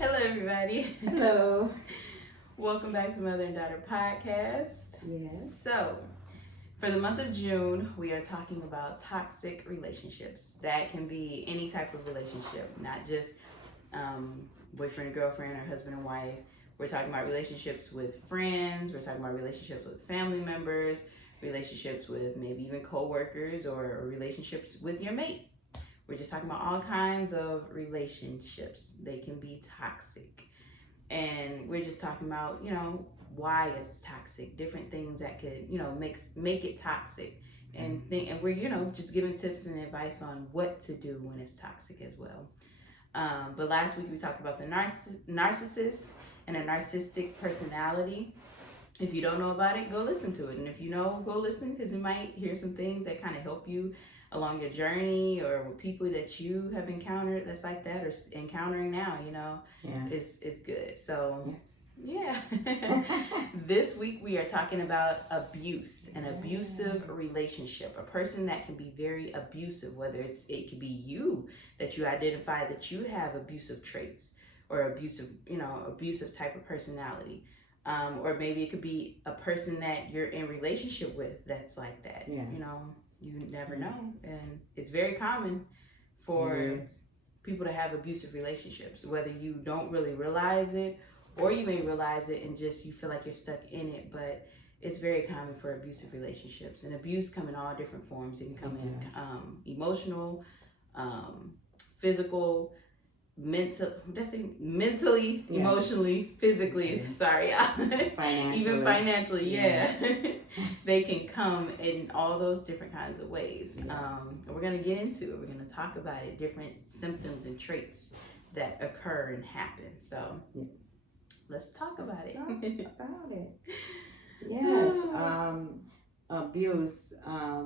Hello, everybody. Hello. Welcome back to Mother and Daughter Podcast. Yes. So, for the month of June, we are talking about toxic relationships. That can be any type of relationship, not just boyfriend and girlfriend or husband and wife. We're talking about relationships with friends. We're talking about relationships with family members, relationships with maybe even co-workers, or relationships with your mate. We're just talking about all kinds of relationships. They can be toxic. And we're just talking about, why it's toxic, different things that could, make it toxic. And we're, just giving tips and advice on what to do when it's toxic as well. But last week we talked about the narcissist and a narcissistic personality. If you don't know about it, go listen to it. And if you know, go listen, because you might hear some things that kind of help you along your journey, or with people that you have encountered that's like that, or encountering now, it's good. So, yes. Yeah. This week we are talking about abuse, an abusive relationship, a person that can be very abusive, whether it could be you that you identify that you have abusive traits or abusive type of personality. Or maybe it could be a person that you're in relationship with that's like that. Yeah. You never know. And it's very common for people to have abusive relationships, whether you don't really realize it, or you may realize it and just you feel like you're stuck in it. But it's very common for abusive relationships. And abuse come in all different forms. It can come in emotional, physical, mentally, emotionally, phically, even financially, they can come in all those different kinds of ways. We're going to get into it. We're going to talk about it, different symptoms and traits that occur and happen. So let's talk about it. Yes. Abuse,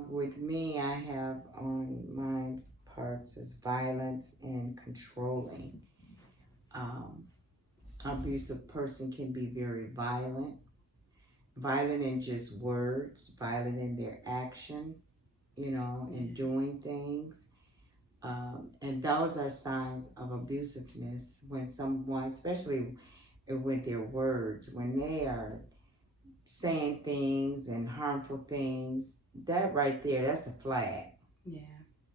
with me, I have on my parts is violence and controlling. Abusive person can be very violent in just words, violent in their action, in doing things. And those are signs of abusiveness when someone, especially with their words, when they are saying things and harmful things, that right there, that's a flag. Yeah.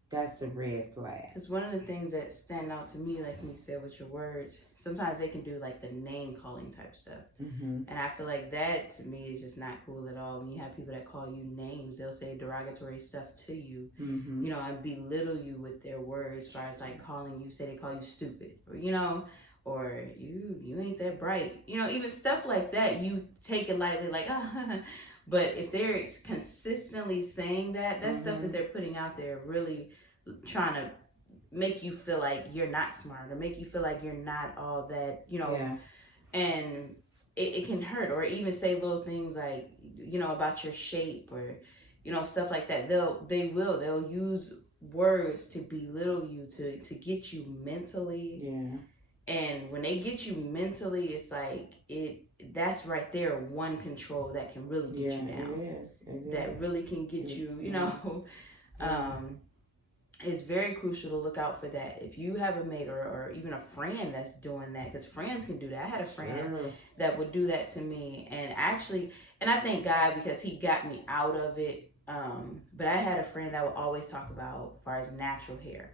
That's a red flag. Because one of the things that stand out to me, like when you said with your words, sometimes they can do like the name calling type stuff. And I feel like that to me is just not cool at all. When you have people that call you names, they'll say derogatory stuff to you, and belittle you with their words, as far as like calling you, say they call you stupid, or you ain't that bright, even stuff like that. You take it lightly, like, but if they're consistently saying that's stuff that they're putting out there, really trying to make you feel like you're not smart, or make you feel like you're not all that, and it can hurt. Or even say little things like, about your shape, or, stuff like that. They'll use words to belittle you, to get you mentally. Yeah. And when they get you mentally, it's like that's right there one control that can really get you down. It that is. really can get you, it's very crucial to look out for that. If you have a mate or even a friend that's doing that, because friends can do that. I had a friend that would do that to me, and I thank God because he got me out of it. But I had a friend that would always talk about as far as natural hair.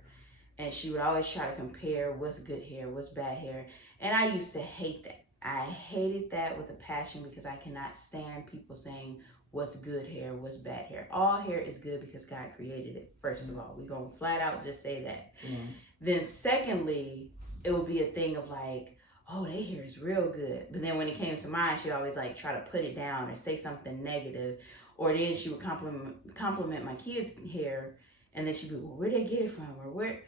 And she would always try to compare what's good hair, what's bad hair. And I used to hate that. I hated that with a passion, because I cannot stand people saying what's good hair, what's bad hair. All hair is good because God created it, first of all. We're going to flat out just say that. Then secondly, it would be a thing of like, oh, their hair is real good. But then when it came to mine, she'd always like try to put it down or say something negative. Or then she would compliment my kids' hair, and then she'd be, well, where'd they get it from? Or what?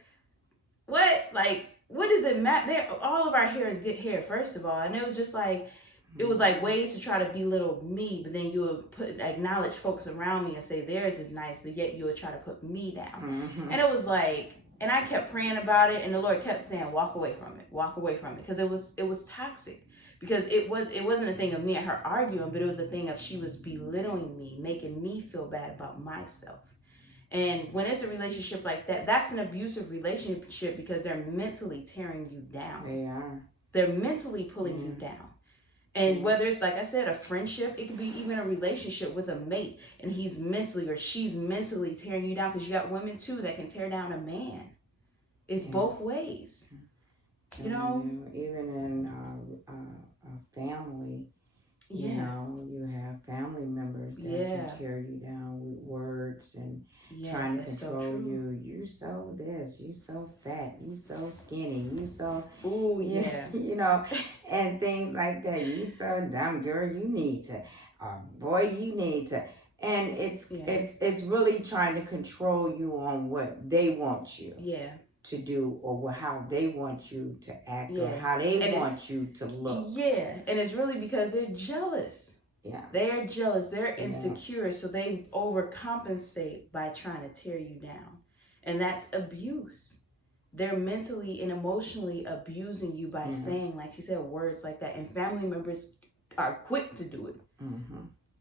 Like, what does it matter? All of our hair is good hair, first of all. And it was just like, it was like ways to try to belittle me, but then you would acknowledge folks around me and say theirs is nice, but yet you would try to put me down. And it was like, and I kept praying about it, and the Lord kept saying, walk away from it, because it was toxic. Because it wasn't a thing of me and her arguing, but it was a thing of she was belittling me, making me feel bad about myself. And when it's a relationship like that, that's an abusive relationship, because they're mentally tearing you down. They are. they're mentally pulling you down. And whether it's, like I said, a friendship, it could be even a relationship with a mate, and he's mentally or she's mentally tearing you down, because you got women too that can tear down a man. It's both ways. You know? Even in a family, you know, you have family members that can tear you down with words and trying to control you. You so this, you so fat, you so skinny, you so, you know, and things like that. You so dumb, girl, you need to, boy, you need to. And it's really trying to control you on what they want you to do, or how they want you to act, or how they want you to look. And it's really because they're jealous. They're jealous. They're insecure, so they overcompensate by trying to tear you down. And that's abuse. They're mentally and emotionally abusing you by saying, like she said, words like that. And family members are quick to do it.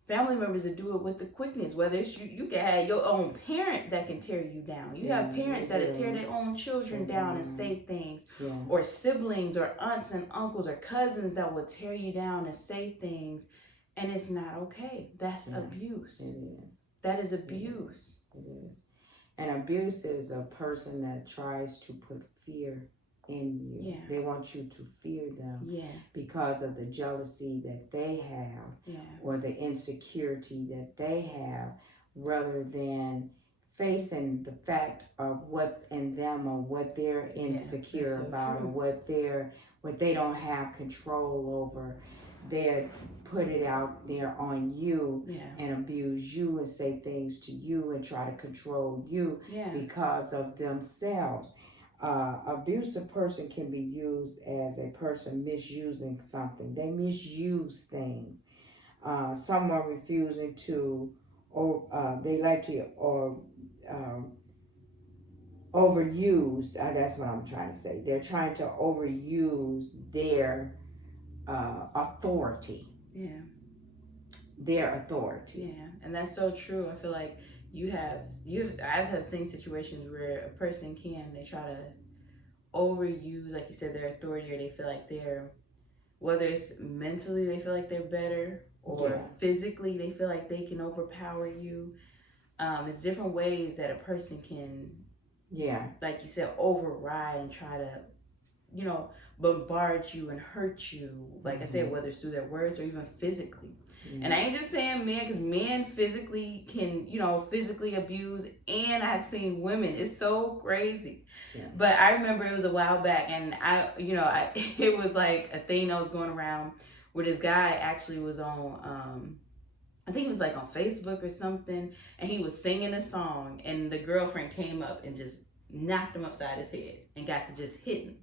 Family members that do it with the quickness. Whether it's you can have your own parent that can tear you down. You have parents that tear their own children down and say things. Or siblings or aunts and uncles or cousins that will tear you down and say things. And it's not okay. That's abuse. It is. That is abuse. It is. And abuse is a person that tries to put fear in you. They want you to fear them because of the jealousy that they have or the insecurity that they have, rather than facing the fact of what's in them, or what they're insecure about, or what they don't have control over. They put it out there on you and abuse you and say things to you and try to control you because of themselves. Abusive person can be used as a person misusing something. They misuse things. Someone refusing to, or they like to, or overuse. That's what I'm trying to say. They're trying to overuse their authority. Their authority. And that's so true. I feel like I've seen situations where a person they try to overuse, like you said, their authority, or they feel like whether it's mentally they feel like they're better, or physically they feel like they can overpower you. It's different ways that a person can, like you said, override and try to, bombard you and hurt you. Like I said, whether it's through their words or even physically. And I ain't just saying men, because men physically can, physically abuse, and I've seen women. It's so crazy. But I remember it was a while back, and it was like a thing that was going around where this guy actually was on, I think it was like on Facebook or something, and he was singing a song, and the girlfriend came up and just knocked him upside his head and got to just hit him.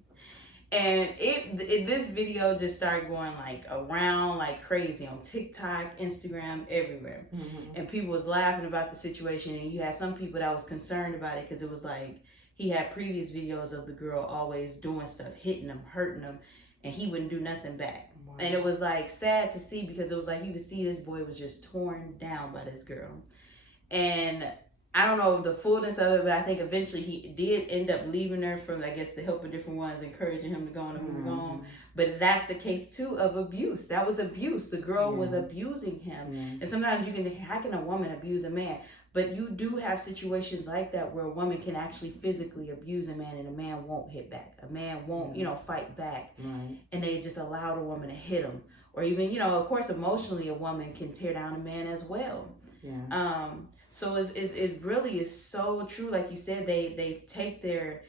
And this video just started going like around like crazy on TikTok, Instagram, everywhere. And people was laughing about the situation. And you had some people that was concerned about it, because it was like he had previous videos of the girl always doing stuff, hitting him, hurting him, and he wouldn't do nothing back. Wow. And it was like sad to see, because it was like you could see this boy was just torn down by this girl. And I don't know the fullness of it, but I think eventually he did end up leaving her from, I guess, the help of different ones, encouraging him to go on and move on. But that's the case, too, of abuse. That was abuse. The girl was abusing him. And sometimes you can think, how can a woman abuse a man? But you do have situations like that where a woman can actually physically abuse a man, and a man won't hit back. A man won't, fight back. And they just allow the woman to hit him. Or even, of course, emotionally, a woman can tear down a man as well. So it really is so true. Like you said, they take their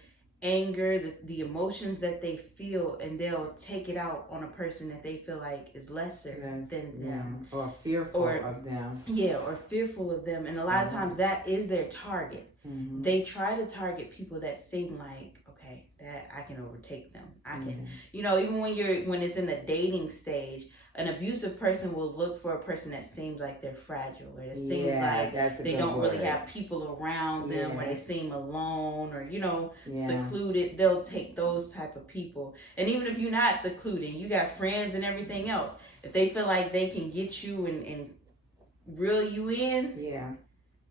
anger, the emotions that they feel, and they'll take it out on a person that they feel like is lesser than them. Or fearful of them. Or fearful of them. And a lot of times that is their target. They try to target people that seem like, okay, that I can overtake them. I can, even when it's in the dating stage, an abusive person will look for a person that seems like they're fragile, or it seems like they don't really have people around them, or they seem alone, or secluded. They'll take those type of people. And even if you're not secluded, you got friends and everything else, if they feel like they can get you and reel you in,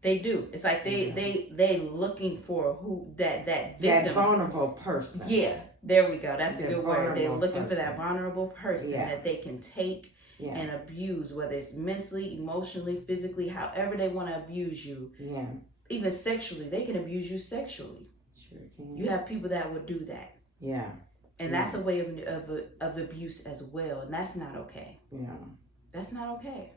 They do. It's like they looking for who that victim. That vulnerable person. Yeah, there we go. That's a good word. They're looking for that person. vulnerable person that they can take and abuse, whether it's mentally, emotionally, physically, however they want to abuse you. Yeah. Even sexually, they can abuse you sexually. Sure can. You have people that would do that. Yeah. And that's a way of abuse as well, and that's not okay. Yeah. That's not okay.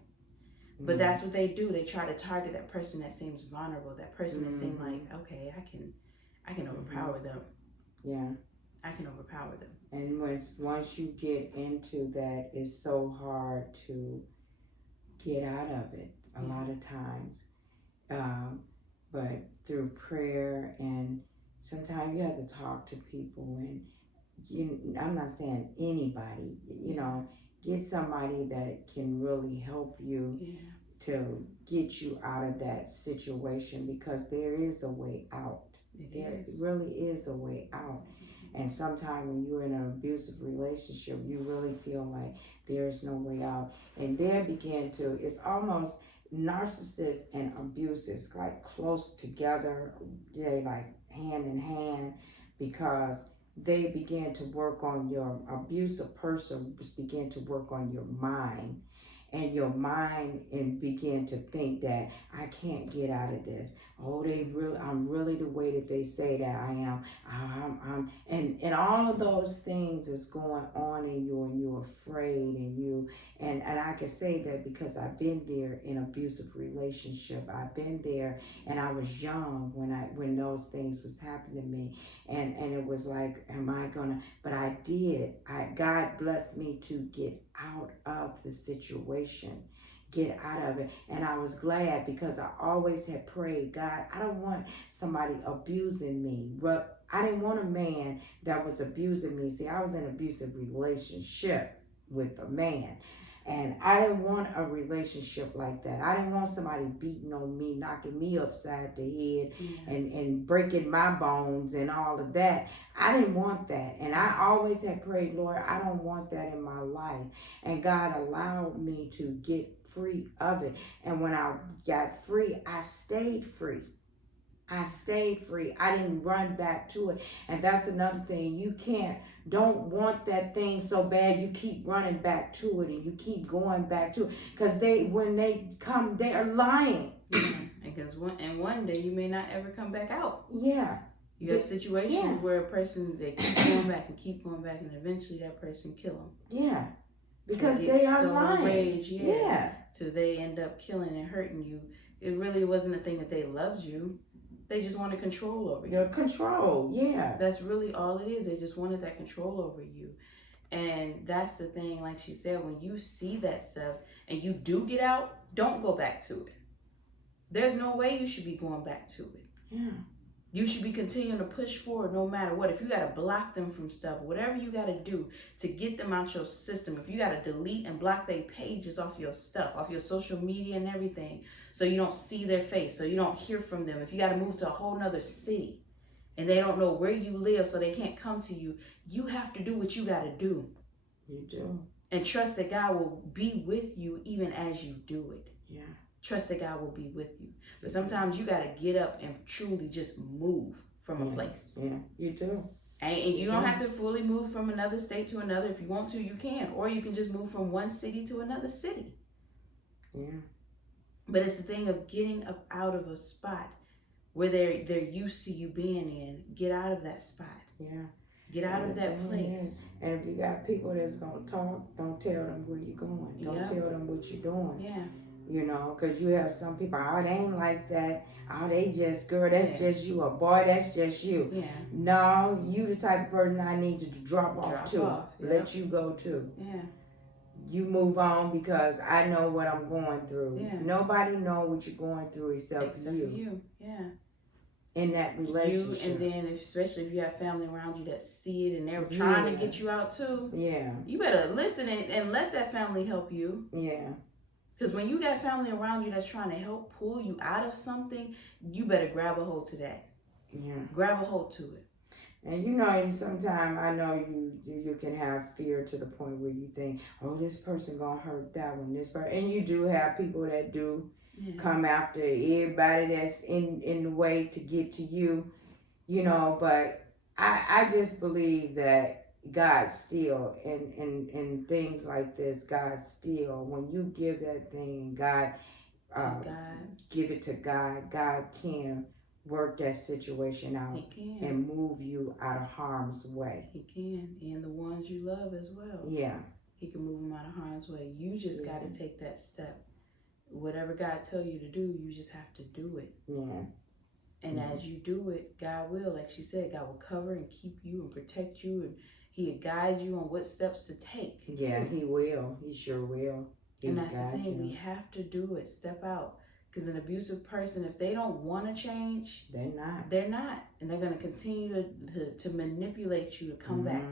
But that's what they do. They try to target that person that seems vulnerable, that person that seems like, okay, I can overpower them. Yeah. I can overpower them. And once you get into that, it's so hard to get out of it a lot of times. But through prayer, and sometimes you have to talk to people, and I'm not saying anybody, get somebody that can really help you to get you out of that situation, because there is a way out. There really is a way out. And sometimes when you're in an abusive relationship, you really feel like there's no way out. And it's almost narcissist and abuse is like close together. They like hand in hand, because they begin to work on your abusive person, begin to work on your mind, and your mind, and begin to think that I can't get out of this. Oh, I'm really the way that they say that I am. And all of those things is going on in you, and you're afraid, and I can say that because I've been there in abusive relationship. I've been there, and I was young when those things was happening to me, and it was like, am I gonna? But I did. God blessed me to get out of the situation. Get out of it. And I was glad, because I always had prayed, God, I don't want somebody abusing me. But I didn't want a man that was abusing me. See, I was in an abusive relationship with a man, and I didn't want a relationship like that. I didn't want somebody beating on me, knocking me upside the head, and breaking my bones and all of that. I didn't want that. And I always had prayed, Lord, I don't want that in my life. And God allowed me to get free of it. And when I got free, I stayed free. I stayed free. I didn't run back to it. And that's another thing. Don't want that thing so bad you keep running back to it, and you keep going back to it. Because when they come, they are lying. Because one day you may not ever come back out. Yeah. You have situations where a person, they keep going back, and eventually that person kill them. Yeah. Because they are lying. Enraged, so they end up killing and hurting you. It really wasn't a thing that they loved you. They just wanted control over you. Your control, yeah. That's really all it is. They just wanted that control over you. And that's the thing, like she said, when you see that stuff and you do get out, don't go back to it. There's no way you should be going back to it. Yeah. You should be continuing to push forward no matter what. If you got to block them from stuff, whatever you got to do to get them out your system, if you got to delete and block their pages off your stuff, off your social media and everything, so you don't see their face, so you don't hear from them. If you got to move to a whole nother city and they don't know where you live, so they can't come to you, you have to do what you got to do. You do. And trust that God will be with you even as you do it. Yeah. Trust that God will be with you. But sometimes you got to get up and truly just move from a place. Yeah, you do. And you don't have to fully move from another state to another. If you want to, you can. Or you can just move from one city to another city. Yeah. But it's the thing of getting up out of a spot where they're used to you being in. Get out of that spot. Yeah. Get out of that place. And if you got people that's going to talk, don't tell them where you're going. Don't tell them what you're doing. Yeah. Because you have some people, they ain't like that. They just, girl, that's just you. Or boy, that's just you. Yeah. No, you the type of person I need to drop off to. Yeah. Let you go to. Yeah. You move on, because I know what I'm going through. Yeah. Nobody know what you're going through except for you. Yeah. In that relationship. You, and then especially if you have family around you that see it and they're trying to get you out too. Yeah. You better listen and let that family help you. Yeah. Because when you got family around you that's trying to help pull you out of something, you better grab a hold to that. Yeah. Grab a hold to it. And sometimes I know you can have fear to the point where you think, oh, this person gonna hurt that one. And you do have people that do. come after everybody that's in the way to get to you, but I just believe that God still in things like this, God still, when you give that thing, God, give it to God, God can work that situation out and move you out of harm's way. He can, and the ones you love as well. Yeah. He can move them out of harm's way. You just got to take that step. Whatever God tell you to do, you just have to do it. Yeah. And as you do it, God will, like she said, God will cover and keep you and protect you, and He'll guide you on what steps to take. Yeah, too. He will. He sure will. And that's the thing. We have to do it. Step out. Because an abusive person, if they don't want to change, they're not. And they're going to continue to manipulate you to come back,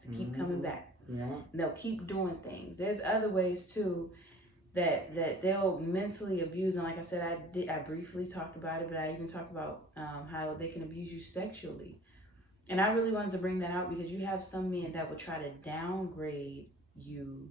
to keep coming back. Yeah. And they'll keep doing things. There's other ways too that they'll mentally abuse. And like I said, I briefly talked about it, but I even talked about how they can abuse you sexually. And I really wanted to bring that out because you have some men that will try to downgrade you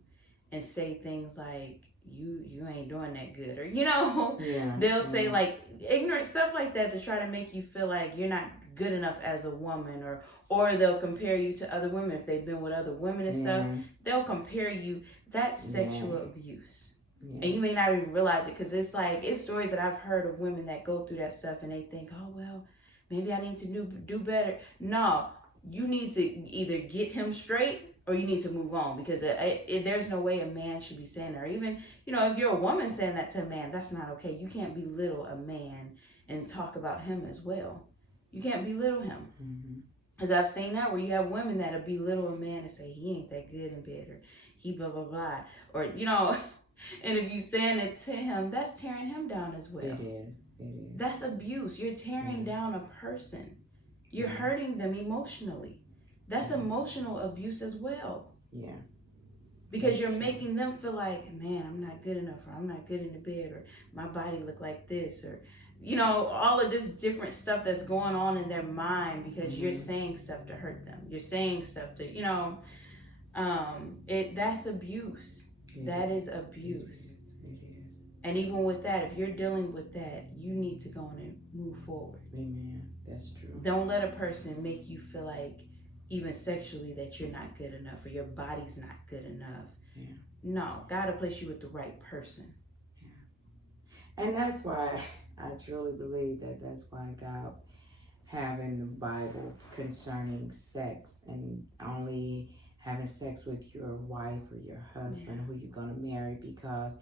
and say things like, you ain't doing that good, or they'll say like ignorant stuff like that to try to make you feel like you're not good enough as a woman, or they'll compare you to other women if they've been with other women and stuff. They'll compare you. That's sexual abuse. And you may not even realize it, because it's stories that I've heard of women that go through that stuff and they think, oh well, maybe I need to do better. No, you need to either get him straight or you need to move on, because there's no way a man should be saying that. Or even, if you're a woman saying that to a man, that's not okay. You can't belittle a man and talk about him as well. You can't belittle him. Because I've seen that where you have women that belittle a man and say, he ain't that good in bed, or he blah, blah, blah. Or, and if you saying it to him, that's tearing him down as well. It is. That's abuse. You're tearing down a person. You're hurting them emotionally. That's emotional abuse as well. Yeah. Because you're making them feel like, man, I'm not good enough, or I'm not good in the bed, or my body look like this, or, all of this different stuff that's going on in their mind because you're saying stuff to hurt them. You're saying stuff to, that's abuse. That is abuse. It is. And even with that, if you're dealing with that, you need to go on and move forward. Amen. That's true. Don't let a person make you feel like, even sexually, that you're not good enough or your body's not good enough. Yeah. No, God will place you with the right person. Yeah. And that's why I truly believe that's why God have in the Bible concerning sex, and only having sex with your wife or your husband who you're going to marry, because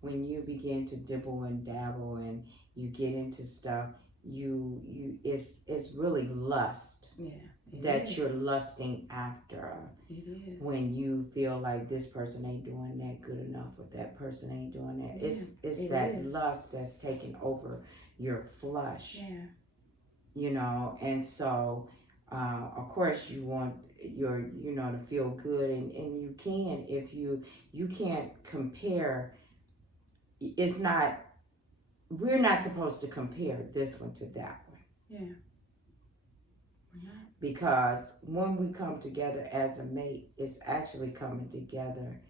when you begin to dibble and dabble and you get into stuff, it's really lust. You're lusting after. It is. When you feel like this person ain't doing that good enough, or that person ain't doing that. It's that lust that's taking over your flesh. And so of course you want your to feel good, and you can, if you can't compare. It's not, we're not supposed to compare this one to that one. Because when we come together as a mate, it's actually coming together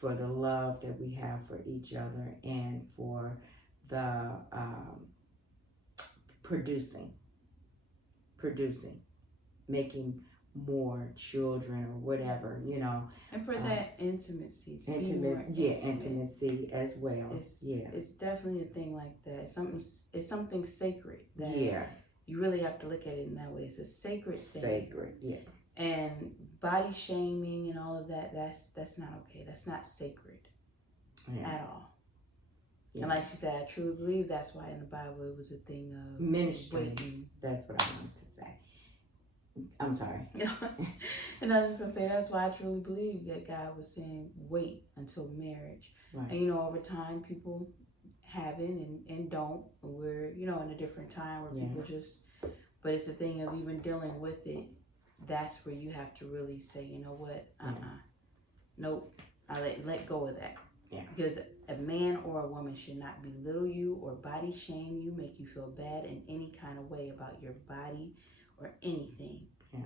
for the love that we have for each other, and for the producing, making more children or whatever, And for that intimacy, to be intimate, more intimate. Intimacy as well. It's definitely a thing like that. It's something sacred that you really have to look at it in that way. It's a sacred thing. Sacred, And body shaming and all of that, that's not okay. That's not sacred at all. And like she said, I truly believe that's why in the Bible it was a thing of ministry. waiting. That's what I wanted to say. I'm sorry. And I was just going to say, that's why I truly believe that God was saying wait until marriage. Right. And over time people haven't and don't. We're, in a different time where people just, but it's the thing of even dealing with it. That's where you have to really say, you know what? Nope. I let go of that. Yeah. Because a man or a woman should not belittle you or body shame you, make you feel bad in any kind of way about your body or anything. Yeah.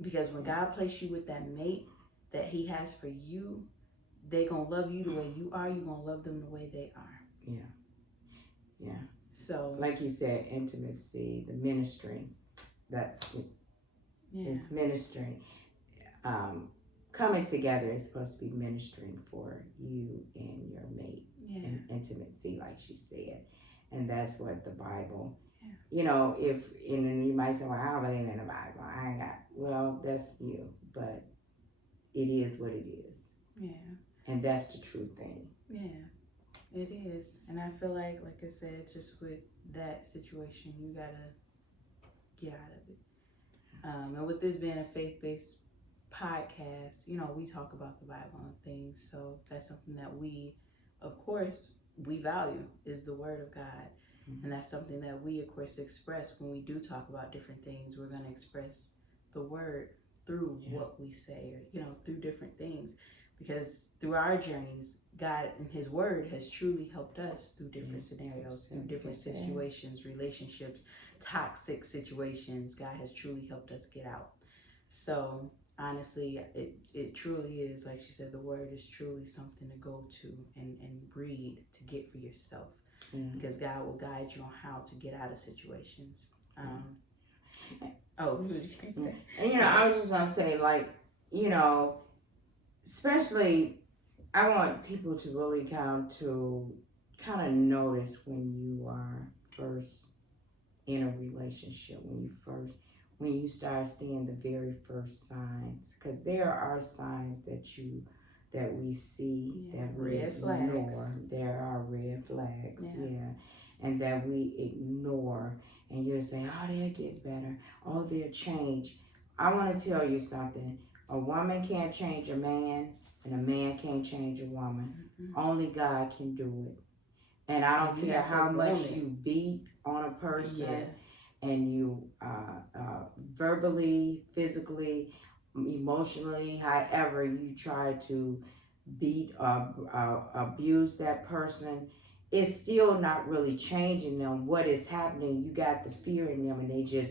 Because when God placed you with that mate that He has for you, they gonna love you the way you are. You gonna love them the way they are. Yeah. Yeah. So, like you said, intimacy, the ministry, that is ministry. Coming together is supposed to be ministering for you and your mate, and intimacy, like she said, and that's what the Bible. You know, if and you might say, "Well, I don't believe in the Bible. I ain't got." Well, that's you, but it is what it is. Yeah. And that's the true thing. Yeah, it is. And I feel like I said, just with that situation, you gotta get out of it. And with this being a faith-based podcast, you know, we talk about the Bible and things. So that's something that we, of course, we value is the Word of God. Mm-hmm. And that's something that we, of course, express when we do talk about different things. We're going to express the Word through what we say, or, you know, through different things. Because through our journeys, God and His Word has truly helped us through different scenarios, through different situations, relationships, toxic situations. God has truly helped us get out. So honestly, it truly is, like she said, the Word is truly something to go to and read to get for yourself. Mm-hmm. Because God will guide you on how to get out of situations. What did you say? And, you know, I was just going to say, like, you know, especially, I want people to really kind of notice when you are first in a relationship, when you start seeing the very first signs, because there are signs that we see that we ignore. There are red flags, and that we ignore, and you're saying, "Oh, they'll get better. Oh, they'll change." I want to tell you something. A woman can't change a man, and a man can't change a woman. Mm-hmm. Only God can do it. And I don't care how much you beat on a person, and you verbally, physically, emotionally, however you try to beat or abuse that person, it's still not really changing them. What is happening, you got the fear in them, and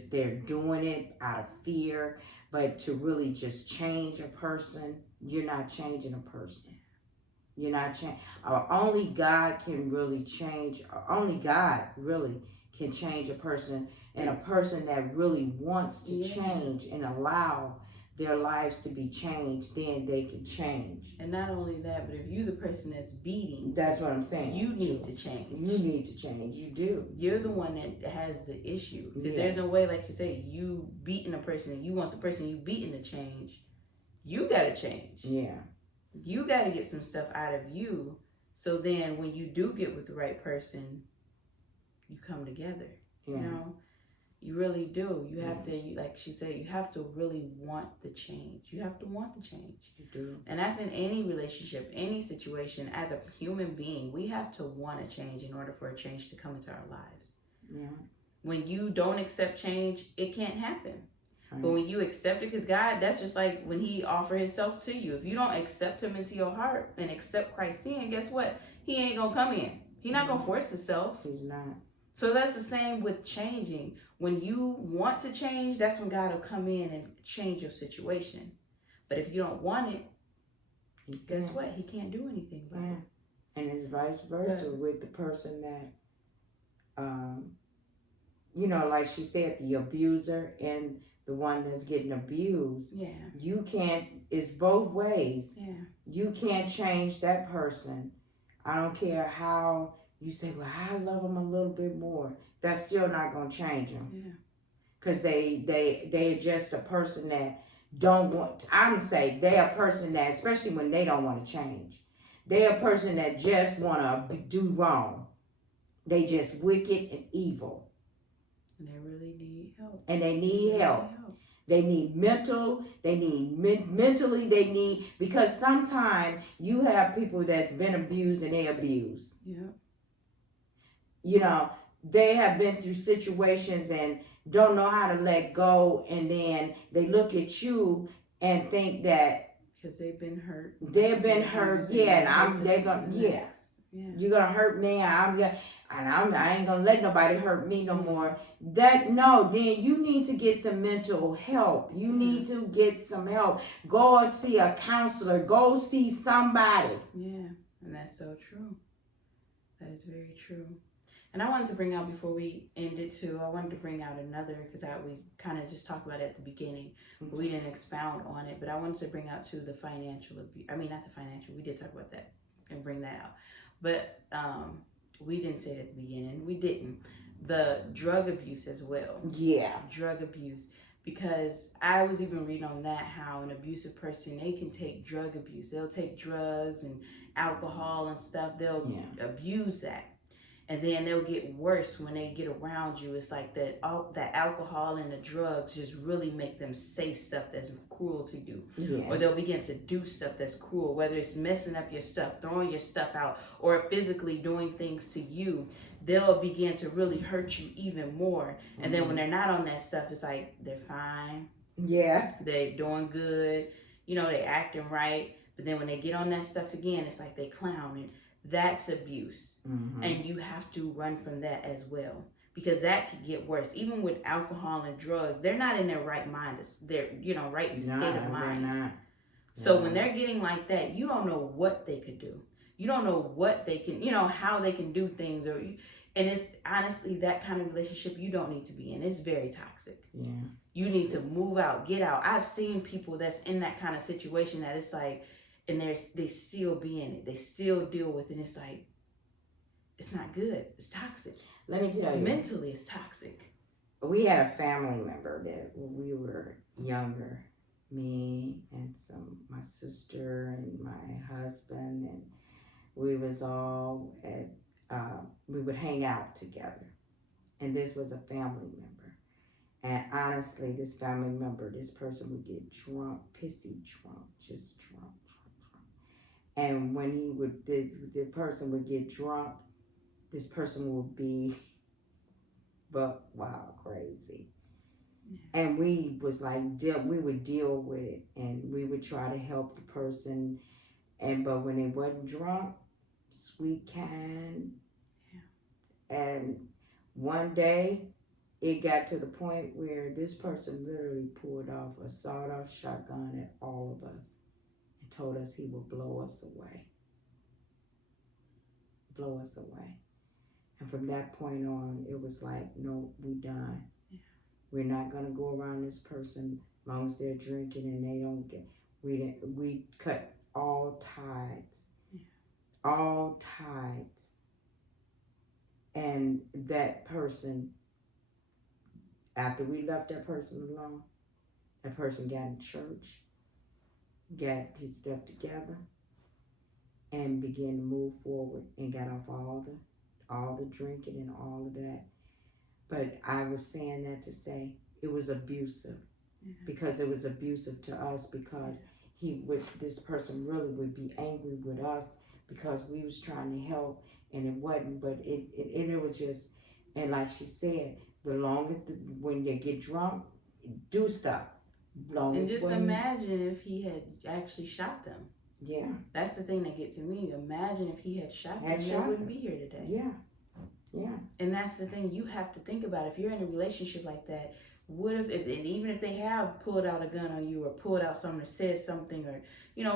they're doing it out of fear. But to really just change a person, you're not changing a person. You're not changing. Only God can really change. Only God really can change a person, and a person that really wants to change and allow their lives to be changed, then they can change. And not only that, but if you the person that's beating, that's what I'm saying. You need to change. You need to change. You do. You're the one that has the issue. Because there's no way, like you say, you beating a person and you want the person you beating to change. You gotta change. Yeah. You gotta get some stuff out of you. So then when you do get with the right person, you come together. Yeah. You know? You really do. You have to, like she said, you have to really want the change. You have to want the change. You do. And that's in any relationship, any situation. As a human being, we have to want to change in order for a change to come into our lives. Yeah. When you don't accept change, it can't happen. Right. But when you accept it, because God, that's just like when He offered Himself to you. If you don't accept Him into your heart and accept Christ in, guess what? He ain't going to come in. He's not going to force Himself. He's not. So that's the same with changing. When you want to change, that's when God will come in and change your situation. But if you don't want it, guess what? He can't do anything about it. And it's vice versa with the person that, you know, like she said, the abuser and the one that's getting abused. Yeah. You can't, it's both ways. Yeah. You can't change that person. I don't care how you say, well, I love them a little bit more. That's still not going to change them. Yeah. Because they're just a person that don't want, I'm going to say they're a person that, especially when they don't want to change, they're a person that just want to do wrong. They just wicked and evil. And they really need help. And they need help. They need mentally, they need, because sometimes you have people that's been abused and they abuse. Yeah. You know, they have been through situations and don't know how to let go, and then they look at you and think that because they've been hurt. They've been hurt, and they're gonna, you're gonna hurt me. I ain't gonna let nobody hurt me no more. Then you need to get some mental help. You need to get some help. Go and see a counselor. Go see somebody. Yeah, and that's so true. That is very true. And I wanted to bring out, before we end it too, I wanted to bring out another, because we kind of just talked about it at the beginning. Mm-hmm. We didn't expound on it, but I wanted to bring out too the financial abuse. I mean, not the financial. We did talk about that and bring that out. But we didn't say it at the beginning. We didn't. The drug abuse as well. Yeah. Drug abuse. Because I was even reading on that, how an abusive person, they can take drug abuse. They'll take drugs and alcohol and stuff. They'll abuse that. And then they'll get worse when they get around you. It's like that alcohol and the drugs just really make them say stuff that's cruel to you. Yeah. Or they'll begin to do stuff that's cruel, whether it's messing up your stuff, throwing your stuff out, or physically doing things to you. They'll begin to really hurt you even more. And then when they're not on that stuff, it's like they're fine. Yeah. They're doing good. They're acting right. But then when they get on that stuff again, it's like they clowning. That's abuse. Mm-hmm. And you have to run from that as well, because that could get worse. Even with alcohol and drugs, they're not in their right mind. They're, right state of mind. Not. So when they're getting like that, you don't know what they could do. You don't know what they can, how they can do things. And it's honestly that kind of relationship you don't need to be in. It's very toxic. Yeah. You need to move out, get out. I've seen people that's in that kind of situation that it's like, and they still be in it. They still deal with it. And it's like, it's not good. It's toxic. Let me tell you. Mentally, it's toxic. We had a family member that when we were younger, me and my sister and my husband, and we was all we would hang out together. And this was a family member. And honestly, this family member, this person would get drunk, pissy drunk, just drunk. And when the person would get drunk, this person would be crazy. Yeah. And we was like, we would deal with it, and we would try to help the person. But when they wasn't drunk, sweet, kind. Yeah. And one day, it got to the point where this person literally pulled off a sawed-off shotgun at all of us. Told us he would blow us away. And from that point on, it was like, no, we done. Yeah. We're not going to go around this person as long as they're drinking and they don't get, we cut all ties. Yeah. All ties. And that person, after we left that person alone, that person got in church, got his stuff together, and began to move forward and got off all the drinking and all of that. But I was saying that to say it was abusive. Mm-hmm. Because it was abusive to us, because this person really would be angry with us because we was trying to help and it wasn't. But it was just, and like she said, the longer when they get drunk, do stuff. And just imagine if he had actually shot them. Yeah. That's the thing that gets to me. Imagine if he had shot them, they wouldn't be here today. Yeah. Yeah. And that's the thing you have to think about. If you're in a relationship like that, and even if they have pulled out a gun on you or pulled out something or said something, or,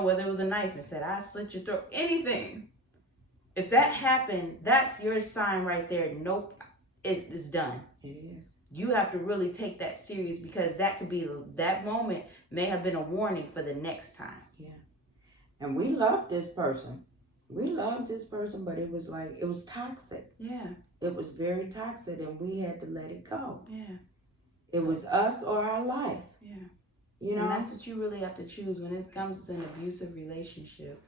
whether it was a knife and said, I slit your throat, anything. If that happened, that's your sign right there. Nope, it is done. It is. You have to really take that serious, because that moment may have been a warning for the next time. Yeah. And we loved this person. But it was toxic. Yeah. It was very toxic, and we had to let it go. Yeah. It was us or our life. Yeah. And that's what you really have to choose when it comes to an abusive relationship.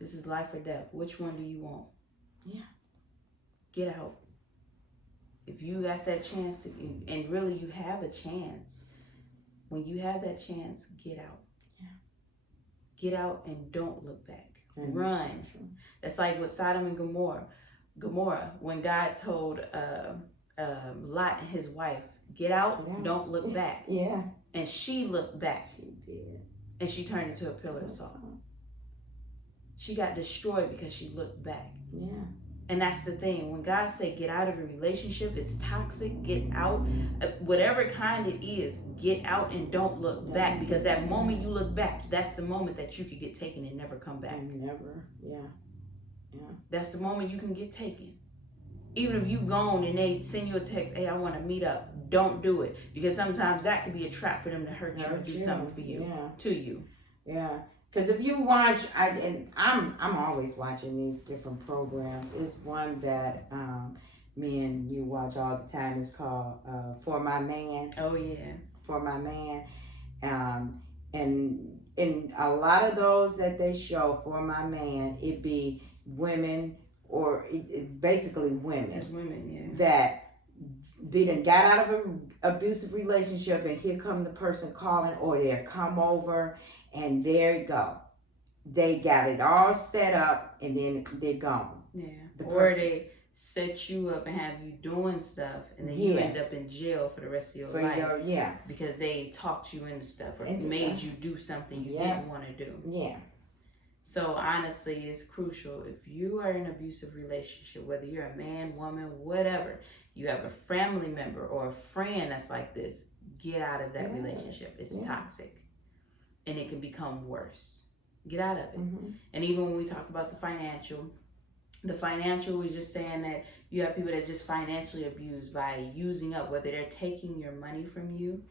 This is life or death. Which one do you want? Yeah. Get out. If you got that chance to, and really you have a chance, when you have that chance, get out. Yeah. Get out and don't look back. Mm-hmm. Run. That's like with Sodom and Gomorrah, when God told Lot and his wife, get out, don't look back. Yeah. And she looked back. She did. And she turned into a pillar of salt. She got destroyed because she looked back. Yeah. And that's the thing. When God say get out of a relationship, it's toxic, get out. Whatever kind it is, get out and don't look back. Because that moment you look back, that's the moment that you could get taken and never come back. Never, yeah. That's the moment you can get taken. Even if you gone and they send you a text, hey, I want to meet up, don't do it. Because sometimes that could be a trap for them to hurt you or do something for you, to you. Yeah. Because if you watch, I'm always watching these different programs. It's one that me and you watch all the time. It's called For My Man. Oh, yeah. For My Man. And in a lot of those that they show, For My Man, it be women, or it basically women. It's women, that they done got out of an abusive relationship, and here come the person calling, or they'll come over, and there you go. They got it all set up, and then they're gone. Yeah. Or they set you up and have you doing stuff, and then you end up in jail for the rest of your life. Because they talked you into stuff or made you do something you didn't want to do. Yeah. So honestly, it's crucial. If you are in an abusive relationship, whether you're a man, woman, whatever, you have a family member or a friend that's like this, get out of that relationship. It's toxic. And it can become worse. Get out of it. And even when we talk about the financial was just saying that you have people that just financially abuse by using up, whether they're taking your money from you,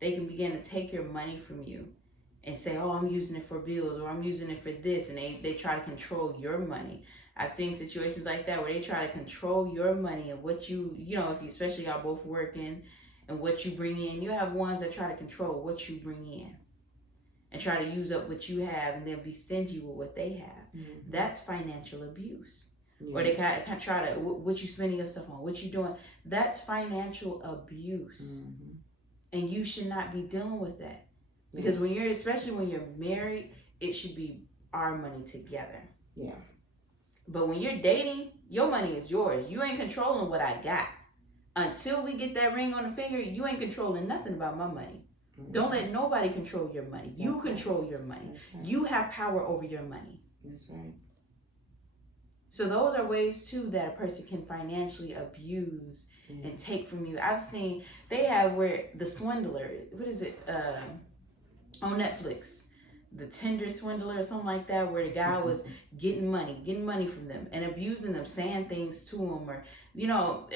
they can begin to take your money from you and say, oh, I'm using it for bills, or I'm using it for this, and they try to control your money. I've seen situations like that where they try to control your money and what you know, if you, especially y'all both working, and what you bring in. You have ones that try to control what you bring in and try to use up what you have, and then be stingy with what they have. That's financial abuse. Or they kind of try to, what you spending your stuff on, what you doing. That's financial abuse. And you should not be dealing with that. Because especially when you're married, it should be our money together. Yeah. But when you're dating, your money is yours. You ain't controlling what I got. Until we get that ring on the finger, you ain't controlling nothing about my money. Don't let nobody control your money. You control your money. You have power over your money. That's right. So those are ways too that a person can financially abuse and take from you. I've seen, they have where the swindler, what is it, on Netflix, the Tinder swindler or something like that, where the guy was getting money from them and abusing them, saying things to them, or no,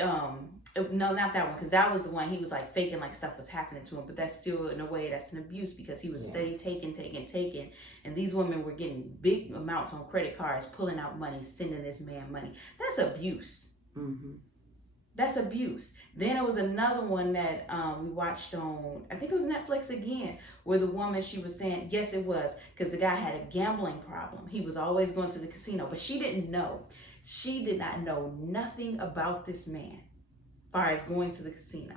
not that one, because that was the one he was like faking like stuff was happening to him, but that's still in a way that's an abuse, because he was steady taking, and these women were getting big amounts on credit cards, pulling out money, sending this man money. That's abuse. That's abuse. Then it was another one that we watched on, I think it was Netflix again, where the woman, she was saying, yes it was, because the guy had a gambling problem. He was always going to the casino, but she didn't know. She did not know nothing about this man as far as going to the casino.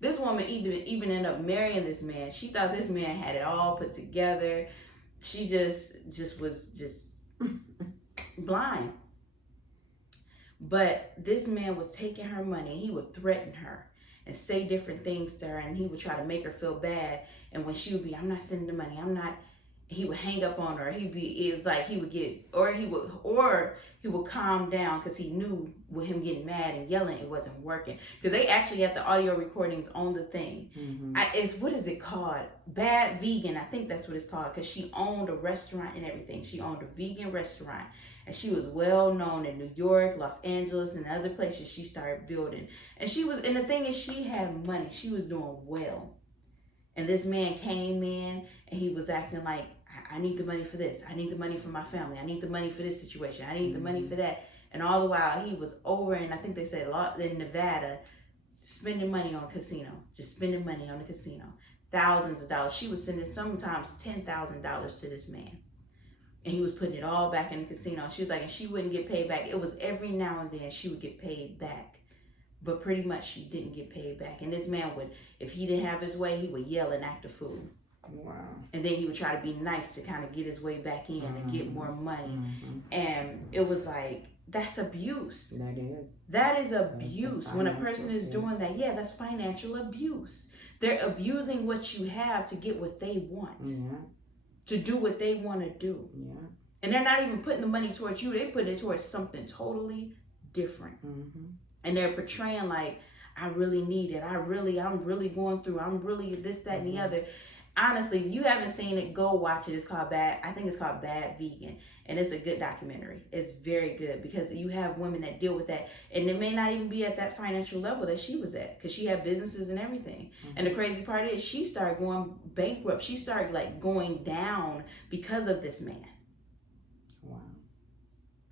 This woman even ended up marrying this man. She thought this man had it all put together. She just was blind. But this man was taking her money. He would threaten her and say different things to her, and he would try to make her feel bad. And when she would be, I'm not sending the money, he would hang up on her. He would calm down, because he knew with him getting mad and yelling, it wasn't working. Because they actually had the audio recordings on the thing. What is it called? Bad Vegan. I think that's what it's called, because she owned a restaurant and everything. She owned a vegan restaurant, and she was well known in New York, Los Angeles, and other places she started building. And the thing is, she had money. She was doing well. And this man came in, and he was acting like, I need the money for this. I need the money for my family. I need the money for this situation. I need the money for that. And all the while, he was over in, I think they said, in Nevada, spending money on casino. Just spending money on the casino. Thousands of dollars. She was sending sometimes $10,000 to this man. And he was putting it all back in the casino. She was like, and she wouldn't get paid back. It was every now and then she would get paid back. But pretty much she didn't get paid back. And this man would, if he didn't have his way, he would yell and act a fool. Wow. And then he would try to be nice to kind of get his way back in and get more money. And it was like, that's abuse. That is abuse. When a person is doing that, that's financial abuse. They're abusing what you have to get what they want. To do what they want to do. And they're not even putting the money towards you. They're putting it towards something totally different. And they're portraying like, I really need it. I'm really going through. I'm really this, that, and the other. honestly, if you haven't seen it, go watch it. It's called I think it's called Bad Vegan. And it's a good documentary. It's very good because you have women that deal with that. And it may not even be at that financial level that she was at because she had businesses and everything. Mm-hmm. And the crazy part is she started going bankrupt. She started like going down because of this man. Wow.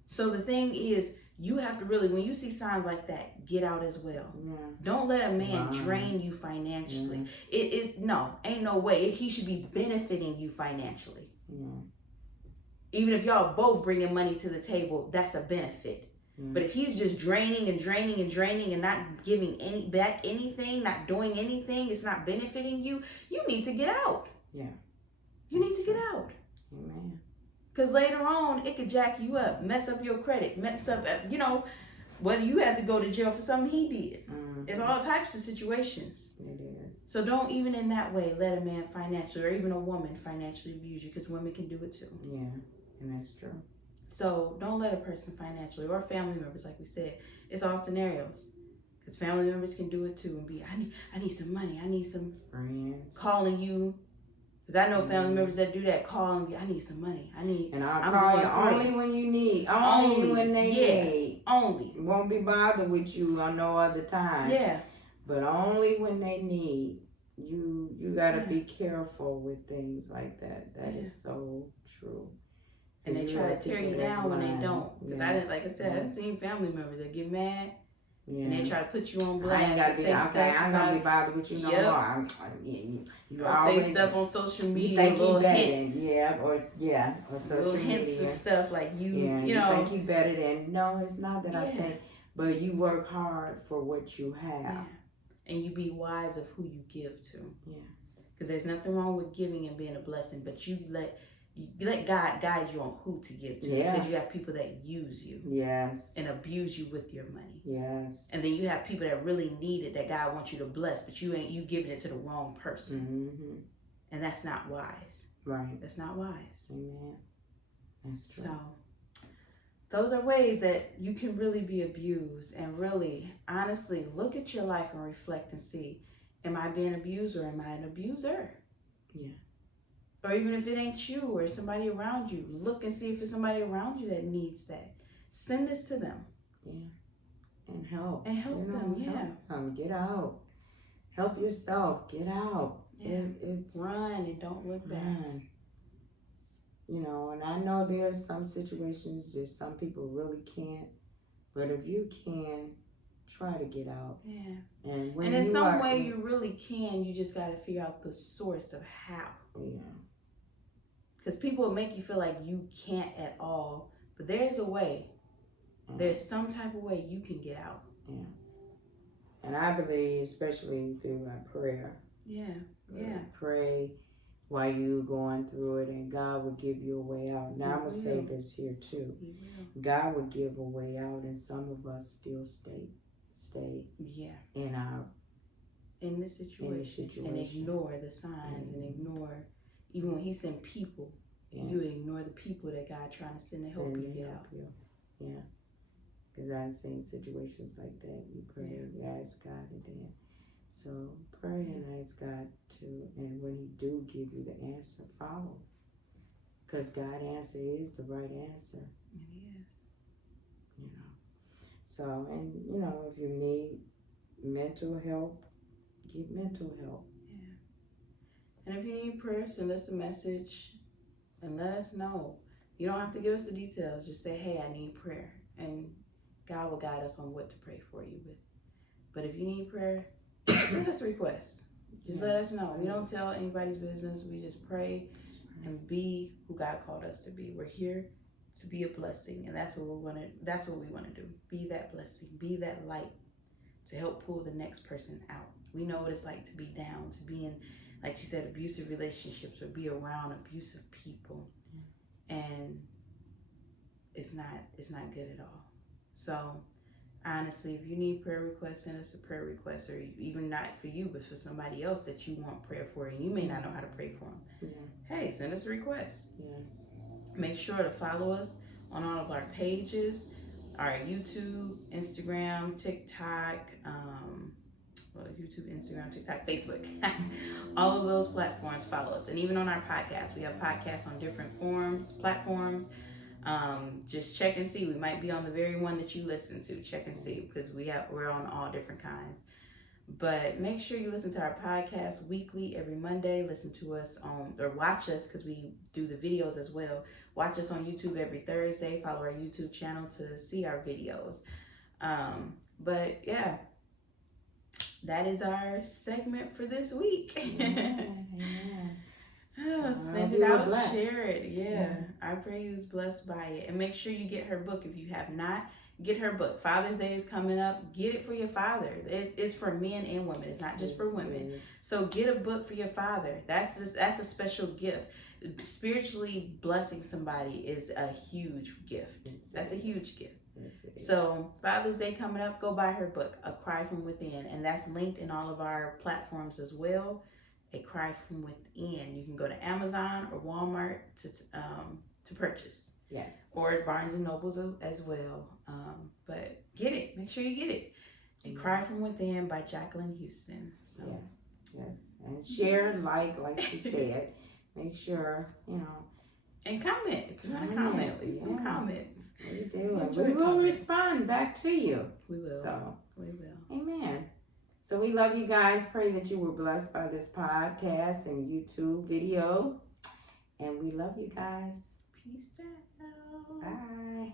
So the thing is, you have to really, when you see signs like that, get out as well. Yeah. Don't let a man drain you financially. Yeah. Ain't no way. He should be benefiting you financially. Yeah. Even if y'all both bringing money to the table, that's a benefit. Mm. But if he's just draining and not giving anything, not doing anything, it's not benefiting you, you need to get out. Yeah. You need to get out. Amen. Because later on, it could jack you up, mess up your credit, mess up, whether you had to go to jail for something he did. Mm-hmm. There's all types of situations. It is. So don't even in that way let a man financially or even a woman financially abuse you, because women can do it too. Yeah, and that's true. So don't let a person financially, or family members, like we said. It's all scenarios. Because family members can do it too and be, I need some money. I need some friends calling you. Because I know family members that do that, call and be, I need some money. And I'll call you only when you need. Only when they need. Only. Won't be bothered with you on no other time. Yeah. But only when they need. You got to be careful with things like that. That is so true. And they try to tear you down when they don't. Because I've seen family members that get mad. Yeah. And they try to put you on blast. I ain't gonna be bothered with you no more. You always say stuff on social media. You think little hints. Hints. Or social little hints media. And stuff like you you think you better than. No, it's not that I think. But you work hard for what you have. Yeah. And you be wise of who you give to. Yeah. Because there's nothing wrong with giving and being a blessing, but you let God guide you on who to give to. Yeah. Because you have people that use you. Yes. And abuse you with your money. Yes. And then you have people that really need it, that God wants you to bless, but you giving it to the wrong person. Mm-hmm. And that's not wise. Right. That's not wise. Amen. That's true. So those are ways that you can really be abused, and really, honestly, look at your life and reflect and see, am I being abused or am I an abuser? Yeah. Or even if it ain't you or somebody around you, look and see if it's somebody around you that needs that. Send this to them. Yeah. And help. And help them, yeah. Help them. Get out. Help yourself. Get out. Yeah. It's run and don't look back. And I know there's some situations that some people really can't. But if you can, try to get out. Yeah. And in some way you really can, you just got to figure out the source of how. Yeah. Because people will make you feel like you can't at all. But there's a way. Mm-hmm. There's some type of way you can get out. Yeah. And I believe, especially through prayer. Yeah. Yeah. Pray while you're going through it, and God will give you a way out. Now, I'm going to say this here too. God will give a way out, and some of us still stay in the situation and ignore the signs and ignore, even when he sent people, you ignore the people that God trying to send to help you get out. Yeah. Because I've seen situations like that. You pray, you ask God, and then so pray and ask God to, and when he do give you the answer, follow. Because God's answer is the right answer. It is. So, and if you need mental help, get mental help. Yeah. And if you need prayer, send us a message and let us know. You don't have to give us the details. Just say, hey, I need prayer. And God will guide us on what to pray for you with. But if you need prayer, send us a request. Just let us know. We don't tell anybody's business. We just pray and be who God called us to be. We're here to be a blessing, and that's what we want to do. Be that blessing. Be that light to help pull the next person out. We know what it's like to be down, to be in, like you said, abusive relationships, or be around abusive people, and it's not good at all. So honestly, if you need prayer requests, send us a prayer request, or even not for you, but for somebody else that you want prayer for, and you may not know how to pray for them. Yeah. Hey, send us a request. Yes. Make sure to follow us on all of our pages, our YouTube, Instagram, TikTok. YouTube, Instagram, TikTok, Facebook. All of those platforms, follow us. And even on our podcast, we have podcasts on different platforms. Just check and see. We might be on the very one that you listen to. Check and see, because we're on all different kinds. But make sure you listen to our podcast weekly, every Monday. Listen to us or watch us, because we do the videos as well. Watch us on YouTube every Thursday. Follow our YouTube channel to see our videos. But yeah, that is our segment for this week. Send it out, share it. Yeah, I pray you was blessed by it. And make sure you get her book. If you have not, get her book. Father's Day is coming up. Get it for your father. It's for men and women. It's not just for women. So get a book for your father. That's a special gift. Spiritually blessing somebody is a huge gift. That's a huge gift. So Father's Day coming up, go buy her book, A Cry from Within, and that's linked in all of our platforms as well. A Cry from Within. You can go to Amazon or Walmart to purchase. Yes. Or at Barnes and Nobles as well. But get it. Make sure you get it. A Cry from Within by Jacqueline Houston. So. Yes. And share, like she said. Make sure, And comment. If you want to comment, leave some comments. We do. And we will respond back to you. We will. So, we will. Amen. So we love you guys. Pray that you were blessed by this podcast and YouTube video. And we love you guys. Peace out. Bye.